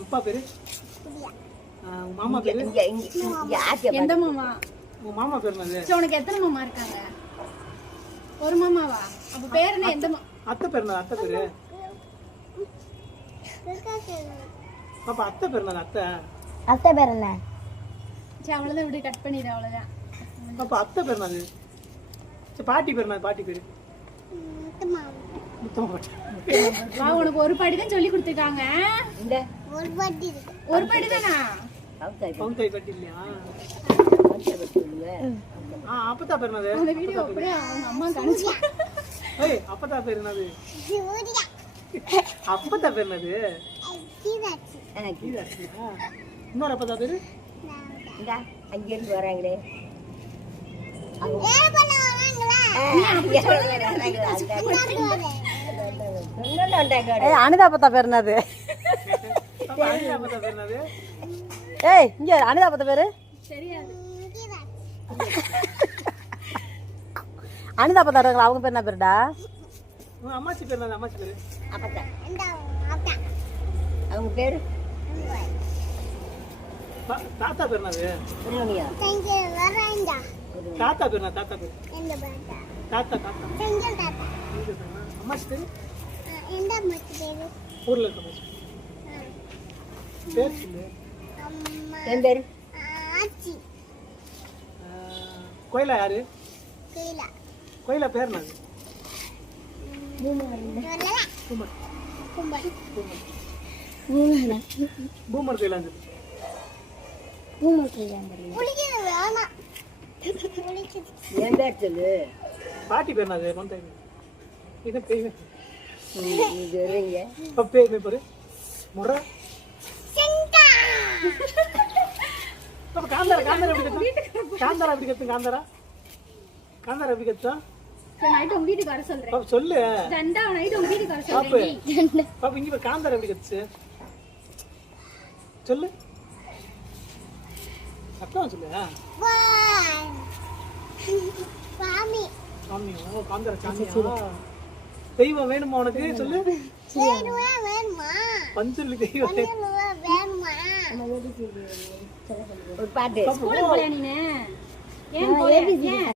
அப்பா பேரு மாமா பேரு எந்த மாமா? உங்க மாமா பேரு என்னது? உனக்கு எத்தனை மாமா இருக்காங்க? ஒரு மாமாவா? அப்ப பேர் என்ன? எந்த அத்தை பேரு என்ன? அத்தை பேரு பாப்பா அத்தை பேரு என்ன? அத்தை பேர் என்ன? சரி அவ்வளவுதான், விடு, கட் பண்ணிடு, அவ்வளவுதான். பாப்பா அத்தை பேரு என்னது? சரி பாட்டி பேரு என்ன? பாட்டி பேரு முத்தம்மா பாட்டி. உனக்கு ஒரு பாடி தான் சொல்லி கொடுத்துருக்காங்க. இந்த ஒரு பாடி தானா? பவுன்தாய் பாட்டி இல்லையா? அப்பத்தா பேரு என்னது? அந்த வீடியோ அப்படியே அவங்க அம்மா காமிச்சு. ஏய் அப்பத்தா பேரு என்னது? அப்பத்தா பேரு என்னது? இன்னொரு அப்பத்தா பேரு? அங்கிருந்து வராங்களே அனிதா பத்தா பேர் என்னது? அப்பத்தா பேரு என்னது? ஏய் இங்க அனிதா பத்தா பேரு தெரியாது. அனிதா பத்தா இருக்காங்களா, அவங்க பேர் என்ன பேருடா? உங்க அம்மாச்சி பேரு என்னது? அம்மாச்சி பேரு அவங்க பேரு தாத்தா பேரு என்னது? தாத்தா பேரு என்ன? தாத்தா பேரு தாத்தா தாத்தா அம்மாச்சி பேரு ஊர்ல இருக்க அம்மாச்சி பேர் சொல்லு. என் பேரு கோயிலா யாரு? கோயிலா பேர் என்னது? பூமர் கோயிலா என் பேர் சொல்லு. பாட்டி பேர் என்னது? இது பேய் சொல்றீங்க பேய் பேரு முறை காந்தாரா காந்தாரா எப்படி கத்தும்? காந்தாரா எப்படி கத்தும்? காந்தாரா காந்தாரா எப்படி கத்தும்? நைட் உங்க வீட்டுக்கு வர சொல்றேன். பாப்பா சொல்லு. ஜண்டா நைட் உங்க வீட்டுக்கு வர பாப்பு சொல்றேன். பாப்பா இங்க பாரு காந்தாரா எப்படி கத்துச்சு சொல்லு. சத்தமா சொல்லு. சாமி ஓ காந்தாரா சாமியா? தெய்வம் வேணுமா உனக்கு? சொல்லு. பஞ்சலி தெய்வம் ஒரு பாட்டு போல நீனே ஏன் போல? ஏன்